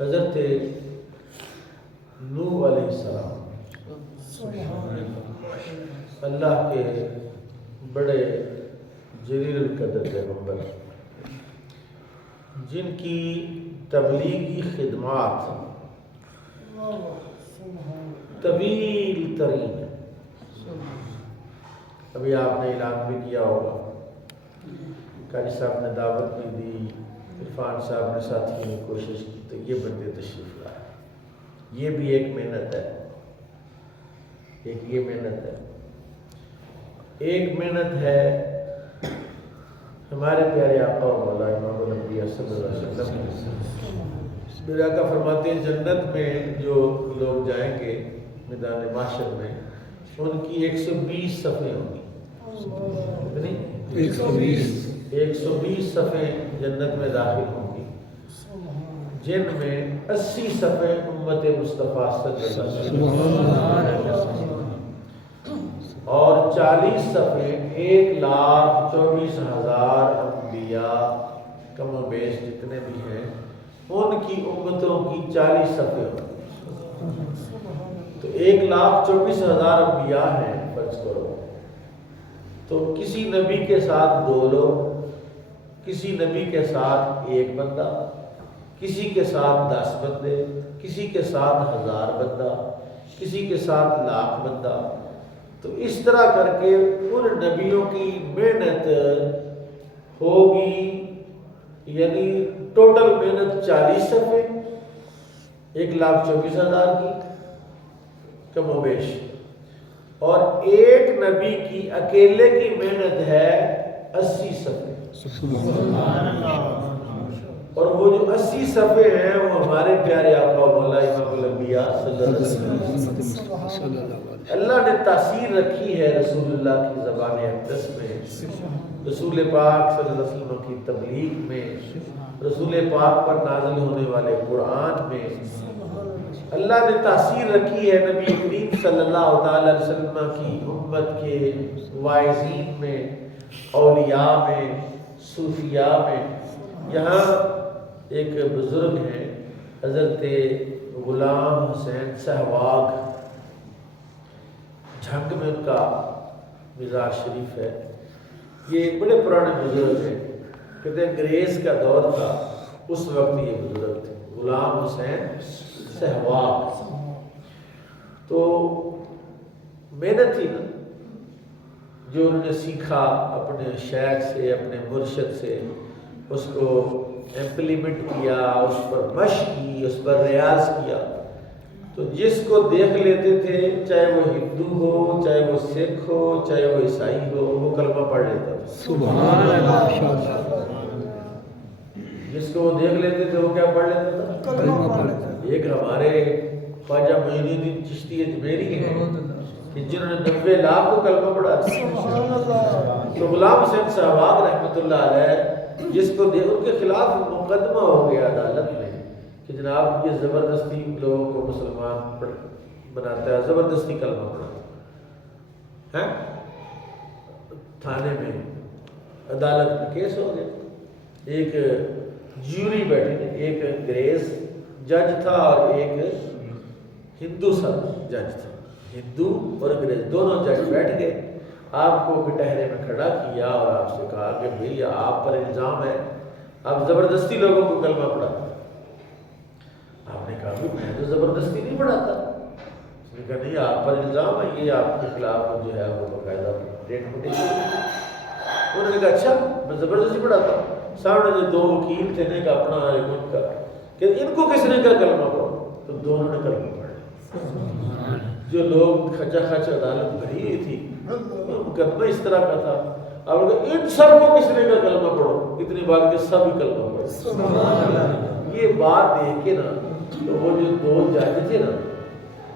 حضرت نوح علیہ السلام اللہ کے بڑے جلیل القدر پیغمبر، جن کی تبلیغی خدمات طویل ترین ہے۔ ابھی آپ نے اعلان بھی کیا ہوگا، قاری صاحب نے دعوت بھی دی، عرفان صاحب نے ساتھیوں نے کوشش کی، تو یہ بندے تشریف لائے۔ یہ بھی ایک محنت ہے، ایک یہ محنت ہے، ایک محنت ہے ہمارے پیارے آقا و مولا امام الانبیاء صلی اللہ علیہ وسلم۔ میرے آقا فرماتے ہیں جنت میں جو لوگ جائیں گے میدان محشر میں، ان کی 120 صفحیں ہوں گی، کتنی؟ 120 صفحیں جنت میں داخل ہوں گی، جن میں 80 صفحیں امت مصطفیٰ صلی اللہ علیہ وسلم اور 40 صفحے 1,24,000 انبیاء کم و بیش جتنے بھی ہیں ان کی امتوں کی 40 صفحے ہوتے ہیں، تو 1,24,000 انبیاء ہیں فرض کرو، تو کسی نبی کے ساتھ 2 لوگ، کسی نبی کے ساتھ 1 بندہ، کسی کے ساتھ 10 بندے، کسی کے ساتھ 1000 بندہ، کسی کے ساتھ 1,00,000 بندہ، تو اس طرح کر کے ان نبیوں کی محنت ہوگی، یعنی ٹوٹل محنت 40 صفحے 1,24,000 کی کم و بیش، اور ایک نبی کی اکیلے کی محنت ہے 80 صفحے، اور وہ جو 80 صفحے ہیں وہ ہمارے پیارے آقا و مولا امام الانبیاء صلی اللہ علیہ وسلم، اللہ نے تاثیر رکھی ہے رسول اللہ کی زبان اقدس میں، رسول پاک صلی اللہ علیہ وسلم کی تبلیغ میں، رسول پاک پر نازل ہونے والے قرآن میں، اللہ نے تاثیر رکھی ہے نبی کریم صلی اللہ تعالی علیہ وسلم کی امت کے واعظین میں، اولیاء میں، صوفیاء میں۔ یہاں ایک بزرگ ہیں حضرت غلام حسین سہواگ، جھنگ میں ان کا مزار شریف ہے، یہ بڑے پرانے بزرگ ہیں، کہتے ہیں انگریز کا دور تھا، اس وقت یہ بزرگ تھے، غلام حسین سہواگ۔ تو محنت تھی نا جو انہوں نے سیکھا اپنے شیخ سے، اپنے مرشد سے، اس کو امپلیمنٹ کیا، اس پر مشق کی، اس پر ریاض کیا، تو جس کو دیکھ لیتے تھے، چاہے وہ ہندو ہو، چاہے وہ سکھ ہو، چاہے وہ عیسائی ہو، وہ کلمہ پڑھ لیتا تھا۔ سبحان اللہ۔ جس کو وہ دیکھ لیتے تھے وہ کیا پڑھ لیتا تھا؟ کلمہ پڑھ لیتا تھا۔ ایک ہمارے خواجہ معین الدین چشتی اجمیری ہیں کہ جنہوں نے 90 لاکھ کو کلمہ پڑھا تھا، تو غلام حسین سہواگ رحمۃ اللہ علیہ جس کو ان کے خلاف مقدمہ ہو گیا عدالت میں کہ جناب یہ زبردستی لوگوں کو مسلمان بناتا ہے، زبردستی کلمہ پڑھاتا ہے، تھانے میں عدالت میں کیس ہو گیا، ایک جیوری بیٹھی تھی، ایک انگریز جج تھا اور ایک ہندو سا جج تھا، ہندو اور انگریز دونوں جج بیٹھ گئے، آپ کو کٹہرے میں کھڑا کیا اور آپ سے کہا کہ بھئی آپ پر الزام ہے آپ زبردستی لوگوں کو کلمہ پڑھاتے ہیں۔ آپ نے کہا کہ میں تو زبردستی نہیں پڑھاتا۔ اس نے کہا نہیں، آپ پر الزام ہے، یہ آپ کے خلاف جو ہے وہ باقاعدہ ڈیٹ مٹیشن۔ انہوں نے کہا اچھا میں زبردستی پڑھاتا ہوں۔ سامنے جو 2 وکیل تھے، ایک اپنا ایک ان کا، کہ ان کو کس نے کہا کلمہ پڑھو، تو دونوں نے کلمہ پڑھا۔ جو لوگ کھچا کھچ عدالت بھری ہوئی تھی، مقدمہ اس طرح کا تھا، اب ان سب کو کس نے کہا کلمہ پڑھو، اتنی بات کہ سب ہی کلمہ پڑھو۔ یہ بات دیکھ کے نا تو وہ جو 2 جج تھے نا،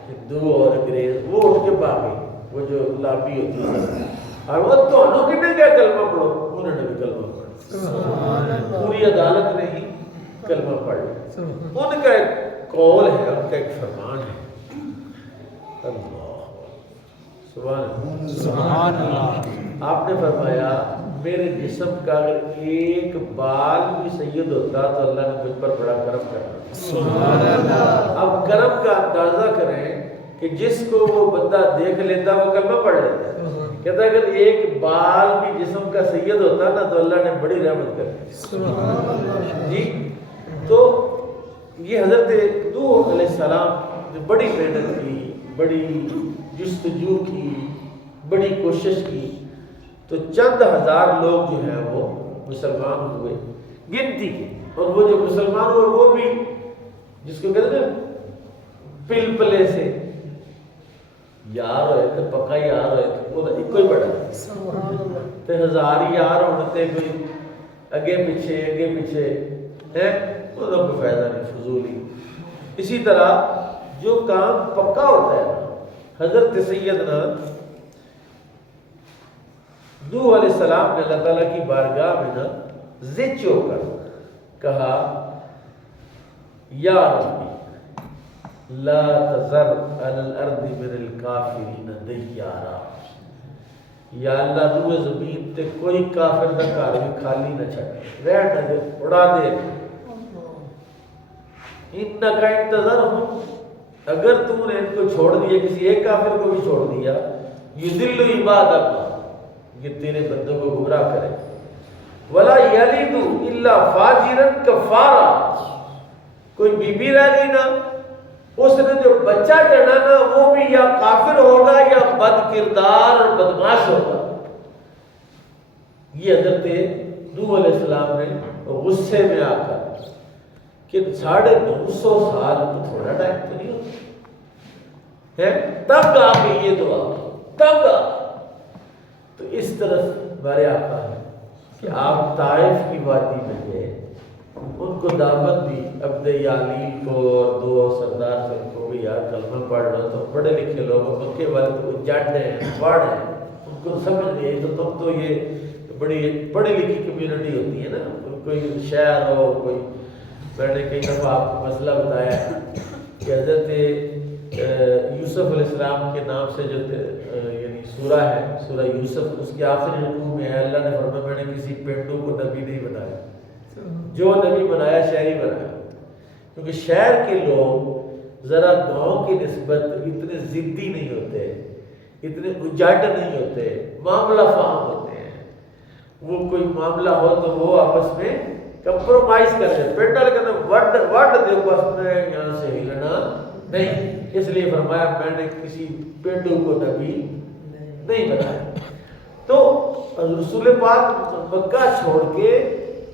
ہندو اور انگریز، وہ اٹھ کے بھاگے، وہ جو لابی ہوتی ہے، اور وہ دونوں کس نے کہا کلمہ پڑھو، انہوں نے بھی کلمہ پڑھا، پوری عدالت نے ہی کلمہ پڑھ لیا۔ ان کا ایک قول ہے، ان کا ایک فرمان ہے، اللہ سبحان اللہ۔ آپ نے فرمایا میرے جسم کا اگر ایک بال بھی سید ہوتا تو اللہ نے مجھ پر بڑا کرم کرنا. سبحان اللہ. اب کرم کا اندازہ کریں کہ جس کو وہ بندہ دیکھ لیتا وہ کلمہ پڑھ لیتا ہے. کہتا ہے اگر ایک بال بھی جسم کا سید ہوتا نا تو اللہ نے بڑی رحمت کر دی. سبحان اللہ. جی تو یہ حضرت نوح علیہ السلام نے بڑی محنت کی, بڑی جستجو کی, بڑی کوشش کی, تو چند ہزار لوگ جو ہیں وہ مسلمان ہوئے گنتی کے. اور وہ جو مسلمان ہوئے وہ بھی جس کو کہتے ہیں پل پلے سے یار ہوئے تھے, پکا یار ہوئے تھے, وہ ایک کوئی بڑا تے ہزار یار ہوتے, کوئی اگے پیچھے ہے, وہ تو کوئی فائدہ نہیں, فضولی. اسی طرح جو کام پکا ہوتا ہے, حضرت سیدنا نوح علیہ السلام نے اللہ تعالیٰ کی بارگاہ میں نا زچ ہو کر کہا یا ربی لا تذر علی الارض من الکافرین دیارا. یا اللہ روئے زمین تے کوئی کافر دا گھر بھی خالی نہ چھڑ, رہ نہ دے, اڑا دے. انکا انتظرہم, اگر تم نے ان کو چھوڑ دیا, کسی ایک کافر کو بھی چھوڑ دیا, یذل عبادک, یہ تیرے بندوں کو گمراہ کرے, ولا یلد الا فاجرا کفارا, کوئی بی بی رہ گئی نا, اس نے جو بچہ جنا نا وہ بھی یا کافر ہوگا یا بد کردار اور بدماش ہوگا. یہ حضرت نوح علیہ السلام نے غصے میں آ کر کہ 950 سال تو تھوڑا ٹائم تو نہیں ہوتا ہے, تب آ کے یہ دعا, تب آ. تو اس طرح ہمارے آقا ہے کہ آپ طائف کی وادی میں گئے, ان کو دعوت دی, عبد یعلیل کو اور 2 سردار سے, ان کو بھی یار کلمہ پڑھ لو, تو پڑھے لکھے لوگ, مکے والے تو جٹ ہیں, پڑھ ہیں, ان کو سمجھ نہیں آئی. تو تم تو یہ بڑی پڑھی لکھی کمیونٹی ہوتی ہے نا, کوئی شہر ہو, کوئی, میں نے کئی دفعہ آپ کو مسئلہ بتایا کہ حضرت یوسف علیہ السلام کے نام سے جو یعنی سورہ ہے, سورہ یوسف, اس کے آخری رکوع میں ہے اللہ نے فرمایا میں نے کسی پینڈو کو نبی نہیں بنایا, جو نبی بنایا شہری بنایا. کیونکہ شہر کے لوگ ذرا گاؤں کی نسبت اتنے ضدی نہیں ہوتے, اتنے اجاٹ نہیں ہوتے, معاملہ فہم ہوتے ہیں. وہ کوئی معاملہ ہو تو وہ آپس میں کمپرومائز کرتے ہیں. پینڈا کہتے ہیں وڈ دے بس میں یہاں سے ہلنا نہیں, اس لیے فرمایا میں نے کسی پینڈو کو نبی نہیں بنایا. تو رسول پاک مکہ چھوڑ کے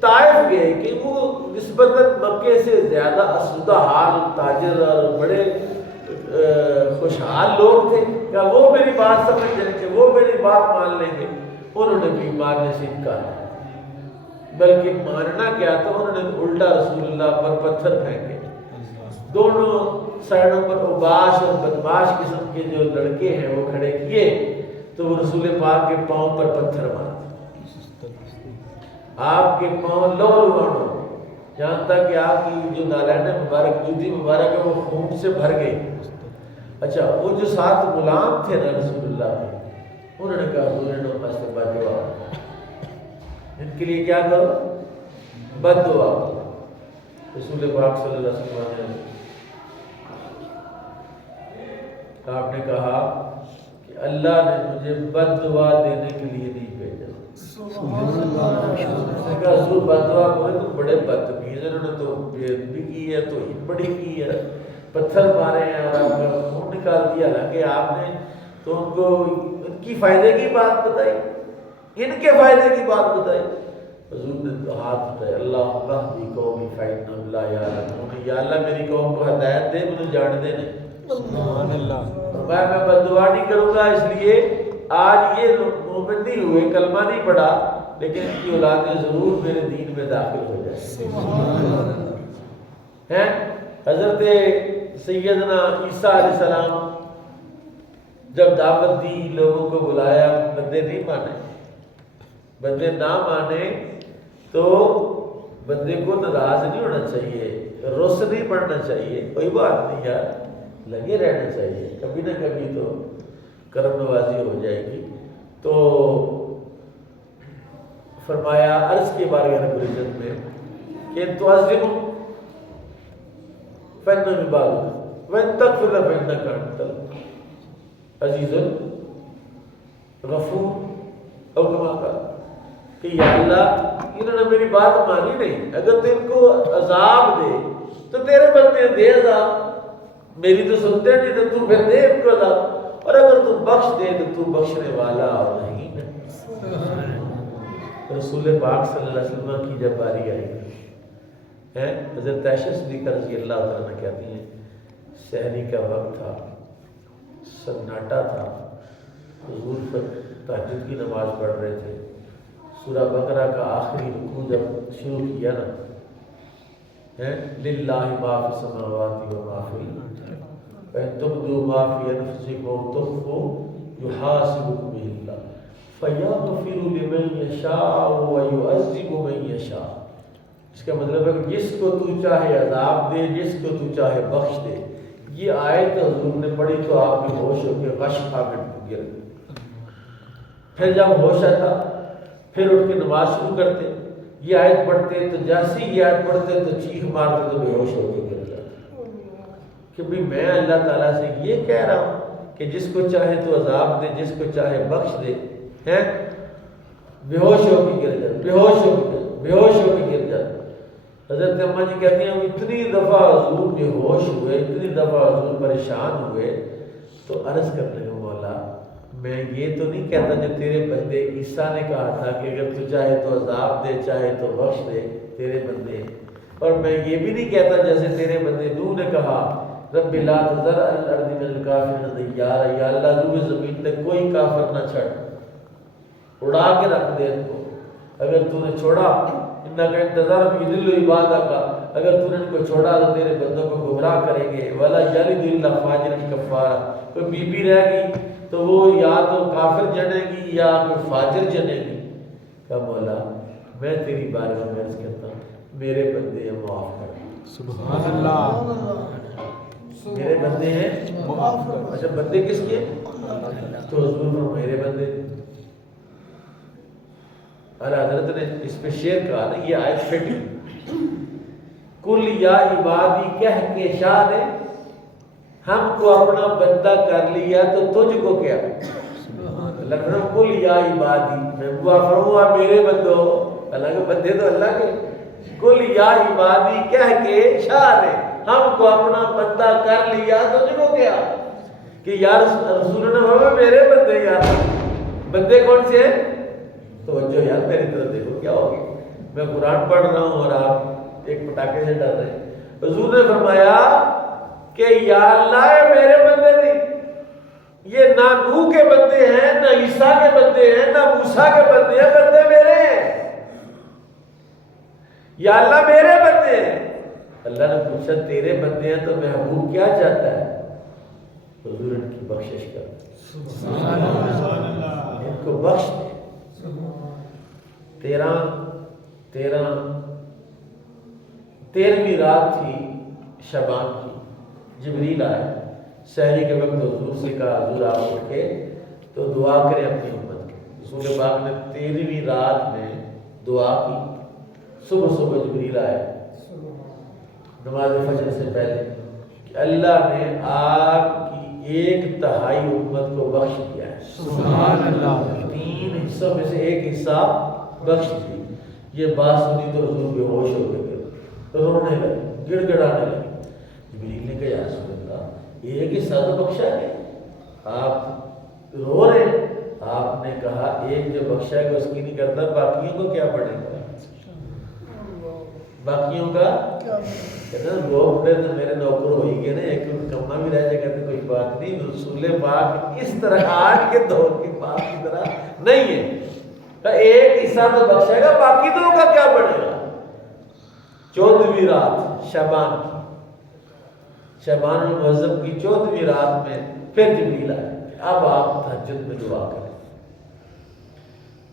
طائف گئے کہ وہ نسبتاً مکے سے زیادہ اسودہ حال تاجر اور بڑے خوشحال لوگ تھے, کہ وہ میری بات سمجھ جائیں گے, وہ میری بات مان لیں گے. انہوں نے بھی ماننے سے انکار, بلکہ ماننا کیا تو انہوں نے الٹا رسول اللہ پر پتھر پھینکے. دونوں سائڈوں پر اوباش اور بدماش قسم کے جو لڑکے ہیں وہ کھڑے کیے, تو وہ رسول پاک کے پاؤں پر پتھر مارتے, آپ کے پاؤں لو لوان ہو, جہاں تک کہ آپ کی جو نالین مبارک, جوتی مبارک ہے, وہ خون سے بھر گئی. اچھا, وہ جو 7 غلام تھے نا رسول اللہ کے, انہوں نے کہا حضور نے ہم سے بد دعا, ان کے لیے کیا کرو, بد دعا. رسول پاک صلی اللہ علیہ وسلم نے آپ نے کہا کہ اللہ نے مجھے بد دعا دینے کے لیے نہیں بھیجا. کہا حضور بد دعا بولے تو بڑے بدتمیز, انہوں نے تو بے ادبی کی ہے, تو بڑی کی ہے, پتھر مارے ہیں اور آپ کا خون نکال دیا. حالانکہ آپ نے تو ان کو ان کی فائدے کی بات بتائی, ان کے فائدے کی بات بتائی. حضور نے ہاتھ اٹھائے, اللہ اہدی قومی فإنہم لا یعلمون, یا اللہ میری قوم کو ہدایت دے, مجھے جاننے نہیں. سبحان اللہ. میں بد دعا نہیں کروں گا, اس لیے آج یہ مومن نہیں ہوئے, کلمہ نہیں پڑھا, لیکن ان کی اولادیں ضرور میرے دین میں داخل ہو جائیں. ہیں حضرت سیدنا عیسیٰ علیہ السلام جب دعوت دی, لوگوں کو بلایا, بندے نہیں مانے. بندے نہ مانے تو بندے کو ناراض نہیں ہونا چاہیے, رس نہیں پڑنا چاہیے, کوئی بات نہیں یار, لگے رہنا چاہیے, کبھی نہ کبھی تو کرم نوازی ہو جائے گی. تو فرمایا عرض کے بارے رب العزت میں کہ تعظم فإنه عبادك وإن تغفر فإنك أنت العزيز الغفور، او کما کہا کہ یا اللہ انہوں نے میری بات مانی نہیں، اگر تو ان کو عذاب دے تو تیرے بندے دے عذاب، میری تو سنتے نہیں تو تو پھر دے ان کو عذاب، اور اگر تو بخش دے تو تو بخشنے والا اور نہیں ہے۔ رسول پاک صلی اللہ علیہ وسلم کی جب باری آئی ہے، حضرت عائشہ صدیقہ رضی اللہ تعالیٰ عنہ کہتی ہیں سحری کا وقت تھا، سناٹا تھا، حضور پر تہجد کی نماز پڑھ رہے تھے، سورہ بقرہ کا آخری رکوع جب شروع کیا نا، للہ ما فی السماوات و ما فی الارض فإن تبدوا ما فی انفسکم أو تخفوه یحاسبکم بہ اللہ فیغفر لمن یشاء ویعذب من یشاء۔ اس کا مطلب ہے کہ جس کو تو چاہے عذاب دے، جس کو تو چاہے بخش دے۔ یہ آیت حضور نے پڑھی تو آپ میں ہوش ہو کے غش کھا کے گر گئے۔ پھر جب ہوش آتا پھر اٹھ کے نماز شروع کرتے، یہ آیت پڑھتے تو جیسے ہی یہ آیت پڑھتے تو چیخ مارتے تو بے ہوش ہو کے گر جاتے کہ بھی میں اللہ تعالیٰ سے یہ کہہ رہا ہوں کہ جس کو چاہے تو عذاب دے، جس کو چاہے بخش دے، ہیں بے ہوش ہو کے گر جاتے، بے ہوش ہو کے گر جاتے۔ حضرت اماں جی کہتی ہیں ہم اتنی دفعہ حضور بے ہوش ہوئے، اتنی دفعہ حضور پریشان ہوئے تو عرض کرنے کو مولا میں یہ تو نہیں کہتا جو تیرے بندے عیسیٰ نے کہا تھا کہ اگر تو چاہے تو عذاب دے چاہے تو بخش دے تیرے بندے، اور میں یہ بھی نہیں کہتا جیسے تیرے بندے نوح نے کہا رب لا تذر علی الارض من الکافرین دیارا، یا اللہ روئے زمین پہ کوئی کافر نہ چھڑ، اڑا کے رکھ دے ان کو، اگر تو نے چھوڑا انکا انتظار یضل عبادک، اگر تو نے ان کو چھوڑا تو تیرے بندوں کو گمراہ کریں گے، ولا یلد الا فاجرا کفارا، کوئی بی بی رہ گئی تو وہ یا تو کافر جنے گی یا کوئی فاجر جنے گی۔ کہا مولا میں تیری بارگاہ میں عرض کرتا ہوں میرے بندے ہیں معاف کر، سبحان اللہ، میرے بندے ہیں معاف کر۔ اچھا بندے کس کے؟ تو حضور نے میرے بندے، اور حضرت نے اس پہ شعر کہا نا، یہ آیت فٹ کل یا عبادی کہہ کے شاہ نے ہم کو اپنا بندہ کر لیا تو تجھ کو کیا، لکھنؤ کل یا عبادی میں دعا فرموا میرے بندوں، اللہ کے بندے تو اللہ کے، کل یا عبادی کہہ کے شاہ نے ہم کو اپنا بندہ کر لیا تجھ کو کیا، کہ یار رسول نے فرمایا میرے بندے، یار بندے کون سے ہیں؟ توجہ یار میری طرف دیکھو کیا ہوگی، میں قرآن پڑھ رہا ہوں اور آپ ایک پٹاخے سے ڈر رہے ہیں۔ حضور نے فرمایا کہ یا اللہ میرے بندے نہیں، یہ نہ نوح کے بندے ہیں، نہ عیسیٰ کے بندے ہیں، نہ موسیٰ کے بندے ہیں، بندے میرے ہیں، یا اللہ میرے بندے ہیں۔ اللہ نے پوچھا تیرے بندے ہیں تو محبوب کیا چاہتا ہے؟ حضور ان کی بخشش کر، ان کو بخش دے۔ 13ویں رات تھی شعبان کی، جبریل آئے سحری کے وقت حضور سے کہا حضور آپ اٹھ کے تو دعا کریں اپنی امت کی۔ رسول پاک نے 13ویں رات میں دعا کی، صبح صبح جبریل آئے نماز فجر سے پہلے کہ اللہ نے آپ کی 1/3 امت کو بخش دیا ہے، سبحان اللہ، 3 حصوں میں سے 1 حصہ بخش دی۔ یہ بات سنی تو حضور بے ہوش ہو گئے، رونے لگے، گڑ گڑانے لگے۔ جبریل نے کہا یا رسول اللہ 1 حصہ تو بخشا ہے، آپ رو رہے ہیں؟ آپ نے کہا 1 جو بخشا ہے اس کی نہیں کرتا، باقیوں کو کیا پڑے گا؟ باقیوں کا کہتے ہیں لوگ میرے نوکر ہوئی گئے نا، ایک کما بھی رہ جائے، کہتے کوئی بات نہیں، رسول پاک اس طرح آج کے دور کی بات کی طرح نہیں ہے، 1 حصہ تو بخشے گا، باقی دو کا کیا بڑھے گا۔ 14ویں رات شعبان کی، شعبان المعظم کی 14ویں رات میں پھر جبریل آئے، اب آپ تہجد میں دعا کریں۔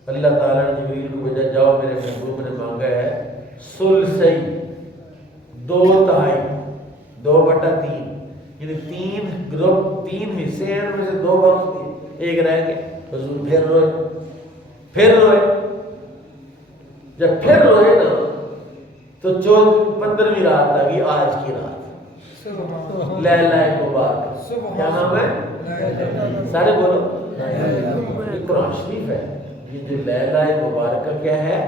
اللہ تعالیٰ نے جبریل کو بھیجا جاؤ میرے محبوب نے مانگا ہے ثلثی 2/3 2/3، یعنی 3 گروپ 3 حصے ہیں، ان میں سے 2 بخش دیے، 1 رہ گئے۔ حضور پھر روئے، جب پھر روئے نا تو 15ویں رات آ گئی، آج کی رات لیلہ مبارک. کیا نام ہے؟ سارے بولو. یہ قرآن شریف ہے. یہ جو لیلہ مبارکہ کیا ہے؟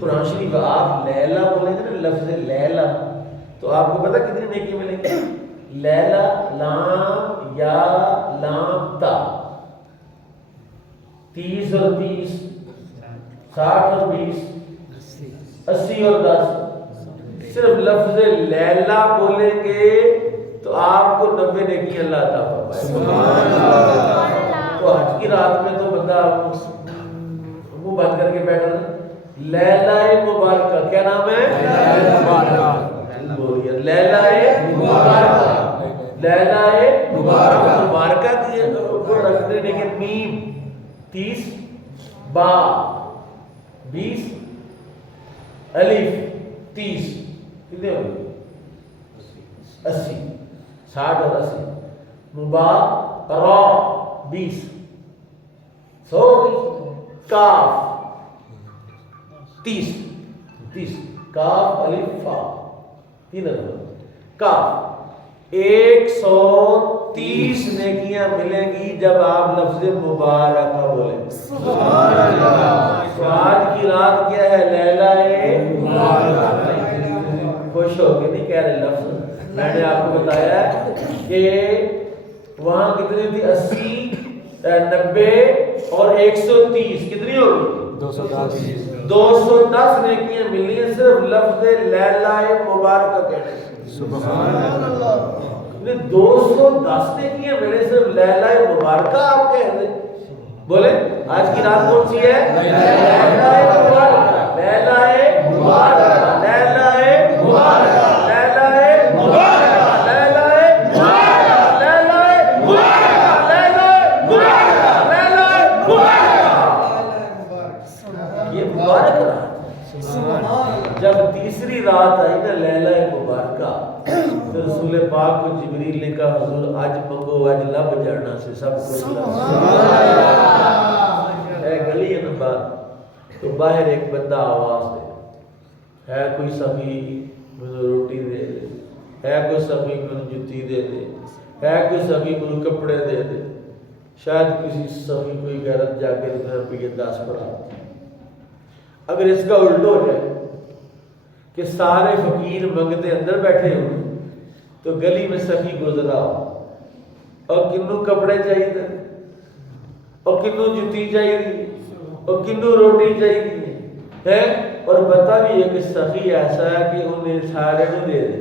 قرآن شریف. آپ لیلہ بولیں گے نا، لفظ لیلہ، تو آپ کو پتا کتنی نیکی ملے گی؟ لیلہ لام یا لام تا، 30 اور 30، 60 اور 20، 80 اور 10. صرف لفظ لیلہ بولیں گے تو آپ کو 90 نیکی اللہ عطا فرمائے. تو حج کی رات میں تو بندہ منہ بند کر کے بیٹھ رہا ہے. لیلہ مبارکہ کیا نام ہے؟ بولیے لیلہ مبارکہ. لیلہ مبارکہ کی اوپر رکھ دینے کے میم 30، با 20، الف 30، کتنے ہو گئے؟ 80، 60 اور 80. مبارا 20، 100، کاف 30، کاف الف فا 3 کاف. 130 نیکیاں ملیں گی جب آپ لفظ مبارکہ بولیں. سبحان اللہ. تو آج کی رات کیا ہے؟ لیلہ مبارکہ. خوش ہو کے نہیں کہہ رہے لفظ. میں نے آپ کو بتایا کہ وہاں کتنی تھی؟ 80، 90 اور 130. کتنی ہوگی؟ 210 نیکیاں ملی ہیں صرف لفظ لیلہ مبارکہ کہنے. سبحان اللہ. 210 نیکیاں ملے صرف لیلہ مبارکہ آپ کہہ رہے. بولے آج کی رات کون سی ہے؟ لیلہ مبارکہ. لیلہ مبارکہ. لیلہ مبارکہ. لیلہ مبارکہ. لیلہ مبارکہ. لیلہ مبارکہ. لیلہ مبارکہ. یہ مبارک رات. جب تیسری رات آئی نا لیلہ مبارکہ، تو رسول پاک کو جبریل نے کہا حضور آج منگو، آج لب جڑنا سے سب کچھ ہے. گلی ہے نا باہر، تو باہر ایک بندہ آواز دے، ہے کوئی سخی مجھے روٹی دے دے، ہے کوئی سخی مجھے جتی دے دے، ہے کوئی سخی مجھے کپڑے دے دے. شاید کسی سخی کوئی غیرت جا کے روپیے 10 پڑا. اگر اس کا الٹ ہو جائے کہ سارے فقیر منگتے اندر بیٹھے ہوئے تو گلی میں سخی گزرا اور کنوں کپڑے چاہیے اور کنوں جتی چاہیے اور کنوں روٹی چاہیے ہے، اور پتہ بھی ہے کہ سخی ایسا ہے کہ انہیں سارے کو دے دے.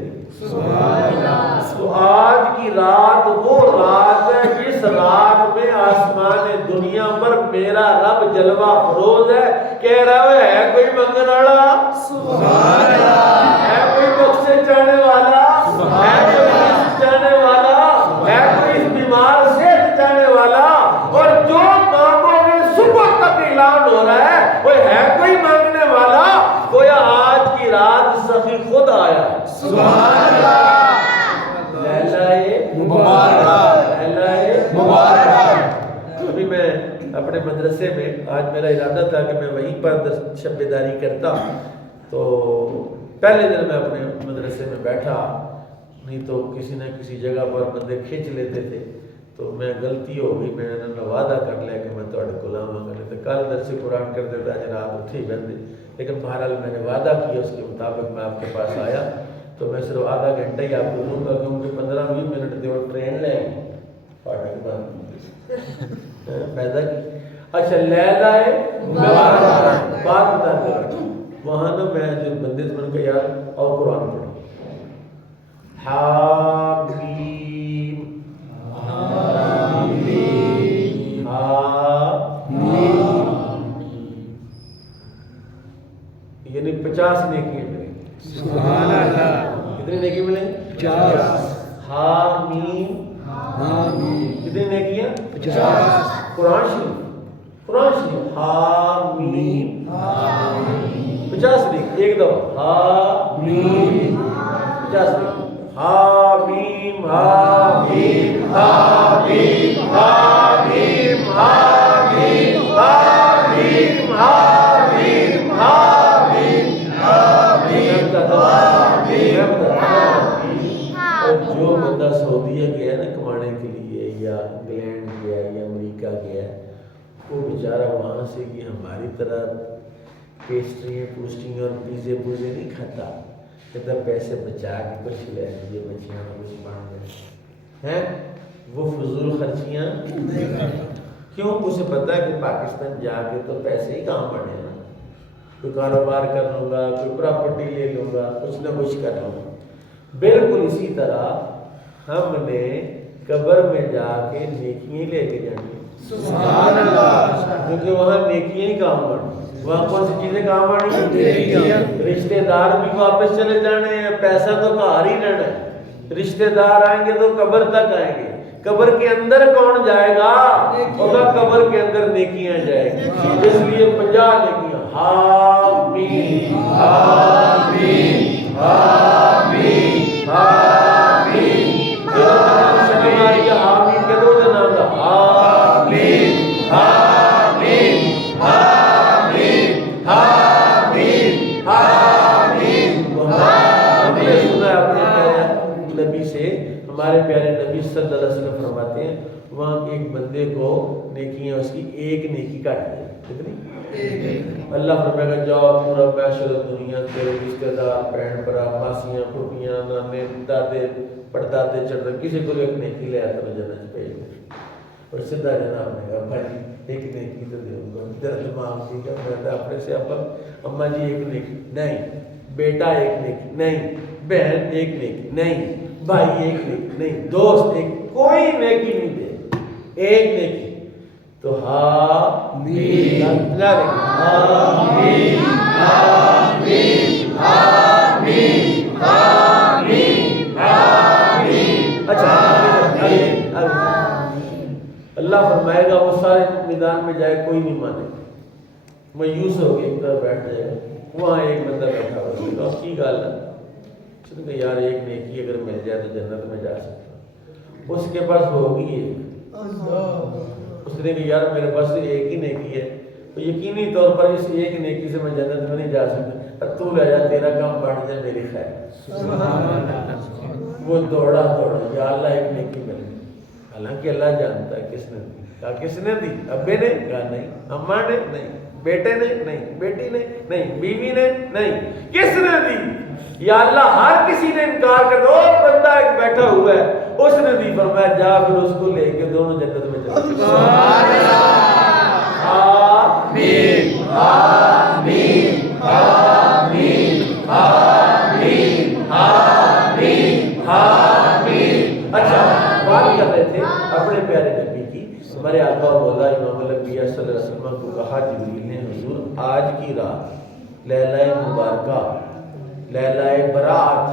تو آج کی رات وہ رات ہے جس رات میں آسمان دنیا پر میرا رب جلوہ فروز ہے. کہہ رہا ہے کوئی منگن والا، ہے کوئی بخشے چاہنے والا، ہے کوئی رزق چاہنے والا، ہے کوئی بیمار صحت چاہنے والا. اور جو مانگو گے صبح تک اعلان ہو رہا ہے وہ ہے کوئی مانگنے والا. گویا آج کی رات سخی خود آیا. سبحان اللہ. لیلہ مبارکہ. لیلہ مبارکہ. ابھی میں اپنے مدرسے میں، آج میرا ارادہ تھا کہ میں وہیں پر شب بیداری کرتا، تو پہلے دن میں اپنے مدرسے میں بیٹھا، نہیں تو کسی نہ کسی جگہ پر بندے کھینچ لیتے تھے. تو میں غلطی ہو گئی، میں نے وعدہ کر لیا کہ میں تھوڑے کو لاواں گا. تو کل درس قرآن کرتے ہوئے آج رات اٹھے بندے، لیکن بہرحال میں نے وعدہ کیا اس کے مطابق میں آپ کے پاس آیا. تو میں صرف آدھا گھنٹہ ہی آپ کو دوں گا کیونکہ 15-20 منٹ دے اور ٹرین لے گی پاٹک بند پیدا کی. اچھا لیلہ مبارکہ بات بتا دیں. وہاں نا میں جو بندے سے من کے یار اور قرآن پڑھا حامیم حامیم یعنی 50 نیکیاں ملیں. سبحان اللہ. کتنی نیکی ملیں؟ 50. حامیم حامیم. کتنی نیکیاں؟ 50. قرآن شریف حامیم 50 نیکی. ایک دفعہ حامیم 50 نیکی. حامیم حامیم حامیم حامیم حامیم حامیم حامیم حامیم بیچارہ وہاں سے کہ ہماری طرح پیسٹریاں پوسٹریاں اور پیزے پوزے نہیں کھاتا، کہتا پیسے بچا کے کچھ لے لیجیے بچیاں کو کچھ پڑھ لیں ہیں، وہ فضول خرچیاں کیوں؟ اسے پتا ہے کہ پاکستان جا کے تو پیسے ہی کام بڑھے نا، کوئی کاروبار کر لوں گا، کوئی پراپرٹی لے لوں گا، کچھ نہ کچھ کر لوں گا۔ بالکل اسی طرح ہم نے قبر میں جا کے نیکیاں لے کے جانی، سبحان اللہ، کیونکہ وہاں نیکیاں ہی کام آنی، وہاں کون سی چیزیں کام آنی؟ رشتے دار بھی واپس چلے جانے ہیں، پیسہ تو گھر ہی رہنا ہے، رشتے دار آئیں گے تو قبر تک آئیں گے، قبر کے اندر کون جائے گا؟ ہوگا قبر کے اندر نیکیاں جائے گی، اس لیے 50 نیکیاں، آمین آمین آمین آمین، شرم آ رہی ہے آمین کے دو دن آتا، آمین آمین آمین آمین آمین۔ ہم نے سنا ہے اپنے پیارے نبی سے، ہمارے پیارے نبی صلی اللہ علیہ وسلم فرماتے ہیں وہاں ایک بندے کو نیکیاں اس کی ایک نیکی کاٹ دی، کتنی؟ اللہ فرمائے گا جاؤ پورا معاشرہ دنیا تیرے رشتے دار بہن بھرا ماسیاں پھوپھیاں نانے دادے پڑدادے چڑھتے کسی کو ایک نیکی لے آتا ہے جنت بھیج دے، اور سیدھا جناب نے کہا بھائی ایک نیکی تو دے گا، میرا دماغ ٹھیک ہے، میں اپنے سے اماں جی ایک نیکی نہیں، بیٹا ایک نیکی نہیں، بہن ایک نیکی نہیں، بھائی ایک نیکی نہیں، دوست ایک، کوئی نیکی نہیں دے، ایک نیکی تو آمین آمین آمین آمین آمین آمین۔ اچھا اللہ فرمائے گا وہ سارے میدان میں جائے کوئی نہیں مانے، مایوس ہو کے ایک طرف بیٹھ جائے گا، وہاں ایک بندہ بیٹھا ہوا ہے، کی گل ہے؟ اس نے کہا یار ایک نیکی اگر مل جائے تو جنت میں جا سکتا، اس کے پاس ہوگی ایک، اس نے کہا یار میرے پاس ایک ہی نیکی ہے، تو یقینی طور پر اس ایک نیکی سے میں جنت میں نہیں جا سکتا، تو لے جا تیرا کام بڑھ جائے میری خیر۔ وہ دوڑا یا اللہ ایک نیکی مل گئی، حالانکہ اللہ جانتا ہے کس نے دی، کہا کس نے دی؟ ابے نے؟ کہا نہیں، اماں نے؟ نہیں، بیٹے نے؟ نہیں، بیٹی نے؟ نہیں، بیوی نے؟ نہیں، کس نے دی؟ یا اللہ ہر کسی نے انکار کر دو، اور بندہ ایک بیٹھا ہوا ہے اس نے دی، فرمایا جا پھر اس کو لے کے دونوں جنت میں چلے۔ سبحان اللہ، آمین آمین آمین آمین آمین آمین۔ اچھا بات کر رہے تھے اپنے پیارے نبی کی، ہمارے آقا و مولا امام الانبیاء صلی اللہ علیہ وسلم کو کہا جبریل نے حضور آج کی رات لیلہ مبارکہ، لیلہ برات،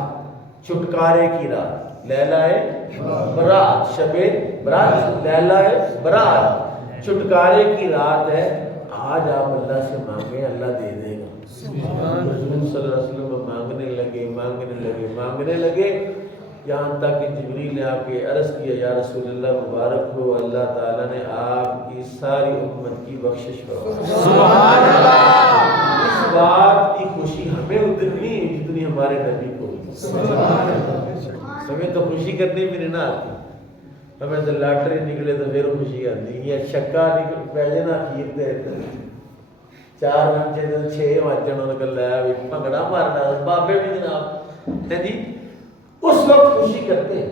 چھٹکارے کی رات، لیلہ برات، شب برات، لیلہ برات، چھٹکارے کی رات ہے، آج آپ اللہ سے مانگیں اللہ دے دے گا۔ حضور صلی اللہ علیہ وسلم مانگنے لگے یہاں تک کہ جبریل نے آ کے عرض کیا یا رسول اللہ مبارک ہو اللہ تعالیٰ نے آپ کی ساری امت کی بخشش فرمائی۔ سبحان اللہ، اس بات کی خوشی ہمیں اتنی جتنی ہمارے نبی کو ہوئی، ہمیں تو خوشی کرنی بھی نہیں آتی، ہمیں تو لاٹری نکلے تو پھر خوشی آتی، یا چھکا نکل پہلے نہ کھیرتے 4 گھنٹے تو 6 وجن ان کو لایا بھی بھنگڑا مارنا بابے بھی جناب ہے جی، اس وقت خوشی کرتے ہیں،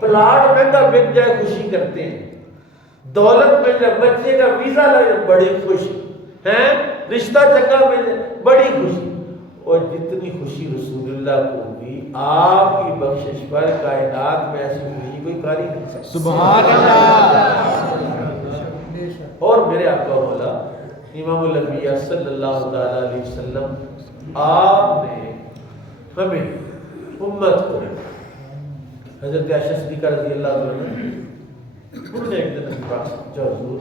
پلاٹ مہنگا بک جائے خوشی کرتے ہیں، دولت مل جائے، بچے کا ویزا لگ جائے بڑی خوشی ہے، رشتہ چنگا مل جائے بڑی خوشی، اور جتنی خوشی رسول اللہ کو ہوئی آپ کی بخشش پر کائنات میں ایسی خوشی کوئی کاری نہیں سکتا۔ سبحان اللہ۔ اور میرے آقا مولا امام الانبیاء صلی اللہ تعالیٰ علیہ وسلم آپ نے ہمیں امت کو، حضرت عائشہ صدیقہ رضی اللہ عنہ انہوں نے ایک دن پاک جو حضور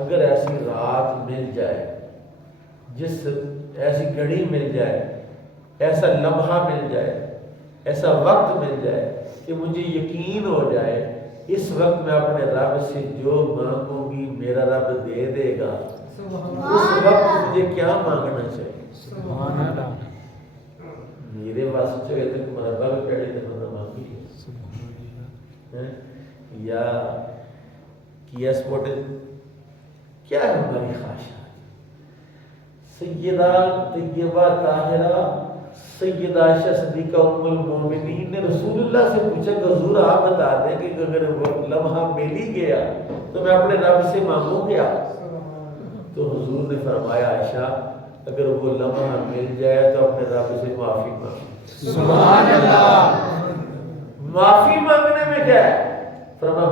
اگر ایسی رات مل جائے، جس ایسی گھڑی مل جائے، ایسا لمحہ مل جائے، ایسا وقت مل جائے کہ مجھے یقین ہو جائے اس وقت میں اپنے رب سے جو مانگوں گی میرا رب دے دے گا، اس وقت مجھے کیا مانگنا چاہیے؟ سبحان اللہ، میرے واسطے کہتے ہیں تمہارا بل پیڑے نے بندہ مانگی ہے یا کیا سپورٹ کیا ہے ہماری خواہشات؟ سیدہ طیبہ طاہرہ سیدہ عائشہ صدیقہ ام المومنین نے رسول اللہ سے پوچھا کہ حضور آپ بتا دیں کہ اگر وہ لمحہ مل ہی گیا تو میں اپنے رب سے مانگوں کیا؟ تو حضور نے فرمایا عائشہ اگر وہ لمحہ مل جائے تو اپنے رب سے معافی مانگو۔ سبحان اللہ۔ معافی مانگنے میں کیا ہے؟ فرمایا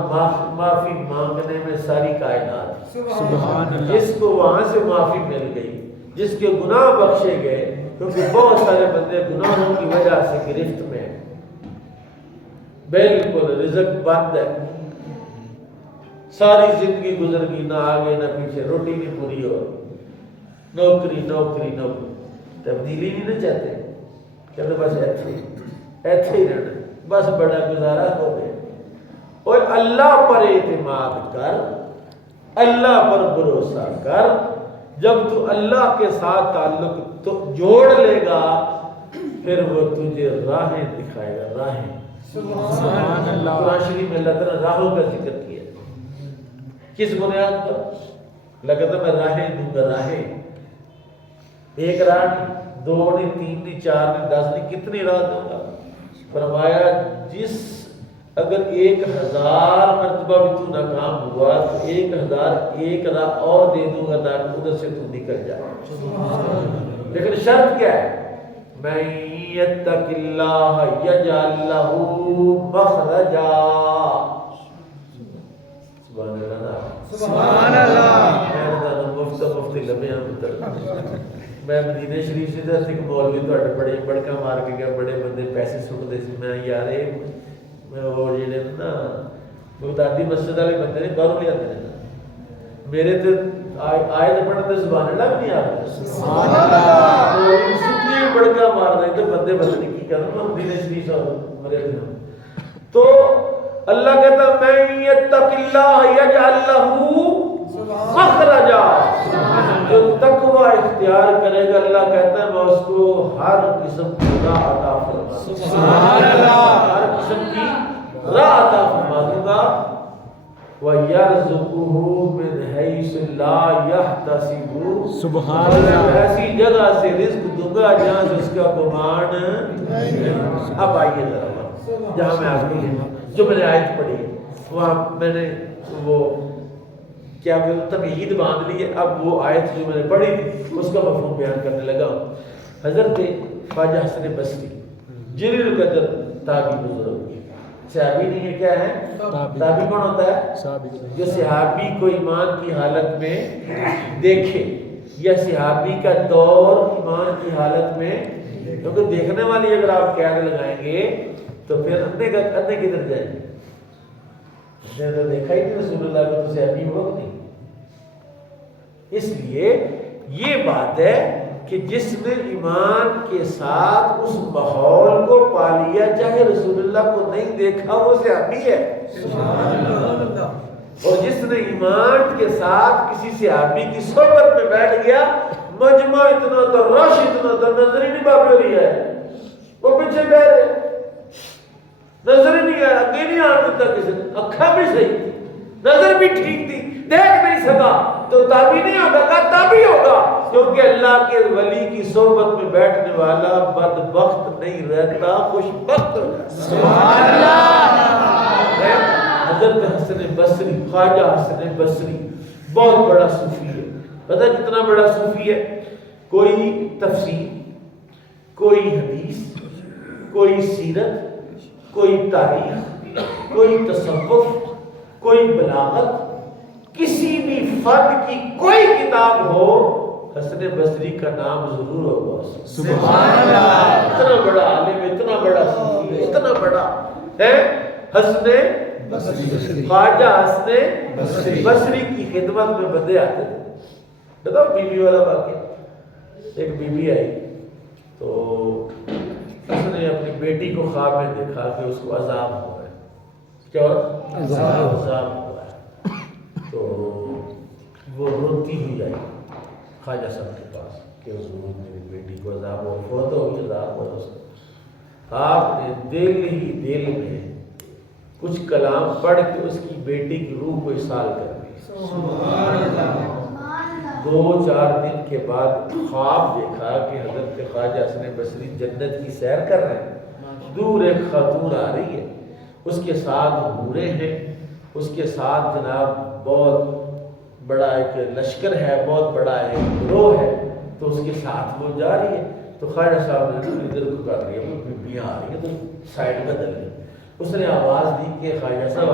معافی مانگنے میں ساری کائنات۔ سبحان اللہ۔ جس کو وہاں سے معافی مل گئی، جس کے گناہ بخشے گئے، کیونکہ بہت سارے بندے گناہوں کی وجہ سے گرفت میں بالکل رزق بند ہے، ساری زندگی گزر گئی، نہ آگے نہ پیچھے، روٹی نہیں پوری ہو، نوکری نوکری نوکری، تبدیلی نہیں نہ چاہتے، کہتے بس ایتھے ہی رہنا، بس بڑا گزارا ہو گیا۔ اور اللہ پر اعتماد کر، اللہ پر بھروسہ کر، جب تو اللہ کے ساتھ تعلق تو جوڑ لے گا پھر وہ تجھے راہیں دکھائے گا، راہیں۔ سبحان اللہ۔ قرآن شریف میں اللہ تعالیٰ راہوں کا ذکر کیا، کس بنیاد پر؟ اللہ کہتا ہے میں راہیں دوں گا، راہیں، ایک راہ نہیں، دو نہیں، تین نہیں، چار نہیں، 10 نہیں، کتنی راہ دوں گا؟ فرمایا جس اگر 1000 مرتبہ بھی تو ناکام ہوا تو 1001 راہ اور دے دوں گا تاکہ ادھر سے تو نکل جائے، لیکن شرط کیا ہے؟ من یتق اللہ یجعل لہ مخرجا۔ سبحان اللہ، سبحان اللہ۔ مفتی لمحے میں مدینہ شریف سے دس ایک مولوی تھوڑے بڑے بڑکا مار کے گیا، بڑے بندے پیسے سٹتے سی، میں یار وہ جڑے نا بغدادی مسجد والے بندے نے باہروں لے آتے ہیں، میرے تو آئے تو پڑھتے سبحان اللہ بھی نہیں آ رہے، سبحان اللہ۔ سٹی بڑکا مار دیں تو بندے بدلنے کی کرنا مدینہ شریف مرے تو اللہ کہتا میں یتق اللہ یجعل لہ مخرجا، جو تقوی اختیار کرے گا اللہ کہتا ہے میں اس کو ہر قسم کی راہ عطا فرما دوں گا، سبحان اللہ۔ ہر قسم کی راہ عطا فرما دوں گا، وَيَرْزُقُهُ مِنْ حَيْثُ لَا يَحْتَسِبُ، سبحان اللہ۔ ایسی جگہ سے رزق دوں گا جہاں سے اس کا گمان نہیں۔ اب آئیے ذرا جہاں میں آگے جو میں نے آیت پڑھی ہے وہاں میں نے وہ کیا تمہید باندھ لی ہے، اب وہ آیت جو میں نے پڑھی تھی اس کا مفہوم بیان کرنے لگا ہوں۔ حضرت خواجہ حسن بصری جلیل القدر تابعی بزرگ، صحابی نہیں ہے، کیا ہے؟ تابعی کون ہوتا ہے؟ جو صحابی کو ایمان کی حالت میں دیکھے یا صحابی کا دور ایمان کی حالت میں، کیونکہ دیکھنے والی اگر آپ قید لگائیں گے تو پھر اندھے کدھر جائیں گے؟ اس نے تو دیکھا ہی نہیں رسول اللہ کو، تو صحابی ہوا نہیں۔ اس لیے یہ بات ہے کہ جس نے ایمان کے ساتھ اس ماحول کو پا لیا، چاہے رسول اللہ کو نہیں دیکھا، وہ صحابی ہے۔ اور جس نے ایمان کے ساتھ کسی صحابی کی صحبت میں بیٹھ گیا، مجمع اتنا تھا، رش اتنا تھا، نظر ہی نہیں بابے ہو رہی ہے، وہ پیچھے بیٹھ رہے، نظر ہی نہیں آیا، آگے نہیں آنے دیتا کسی نے، اکھا بھی صحیح تھی، نظر بھی ٹھیک تھی، دیکھ نہیں سکا، تو تابعی نہیں ہوگا، کہا تابعی ہوگا، کیونکہ اللہ کے ولی کی صحبت میں بیٹھنے والا بدبخت نہیں رہتا، خوش بخت ہو جاتا۔ سبحان اللہ۔ حضرت حسن بصری، خواجہ حسن بصری بہت بڑا صوفی ہے، پتہ کتنا بڑا صوفی ہے؟ کوئی تفسیر، کوئی حدیث، کوئی سیرت، کوئی تاریخ، کوئی تصوف، کوئی بلاغت، کسی بھی فن کی کوئی کتاب ہو، حسن بصری کا نام ضرور ہوگا۔ سبحان اللہ۔ اتنا بڑا عالم، اتنا بڑا صوفی ہے، اتنا بڑا ہے حسن بصری، خواجہ حسن بصری کی خدمت میں بندے آتے تھے۔ بتاؤ بی بی والا واقعہ، ایک بی بی آئی تو اس نے اپنی بیٹی کو خواب میں دیکھا کہ اس کو عذاب ہوا ہے، کیا عذاب ہوا ہے، تو وہ روتی ہوئی آئی خواجہ صاحب کے پاس کہ حضور میری بیٹی کو عذاب ہوا، فوت ہو گئی، عذاب ہوا اس کو۔ آپ نے دل ہی دل میں کچھ کلام پڑھ کے اس کی بیٹی کی روح کو اصال کر دی۔ 2-4 دن کے بعد خواب دیکھا کہ حضرت خواجہ حسن بصری جنت کی سیر کر رہے ہیں، دور ایک خاتون آ رہی ہے، اس کے ساتھ حوریں ہیں، اس کے ساتھ جناب بہت بڑا ایک لشکر ہے، بہت بڑا ایک گروہ ہے، تو اس کے ساتھ وہ جا رہی ہے۔ تو خواجہ صاحب نے ادھر کو کر لیا، وہ بیویاں آ رہی ہیں تو سائڈ بدل لی۔ اس نے آواز دی کہ خواجہ صاحب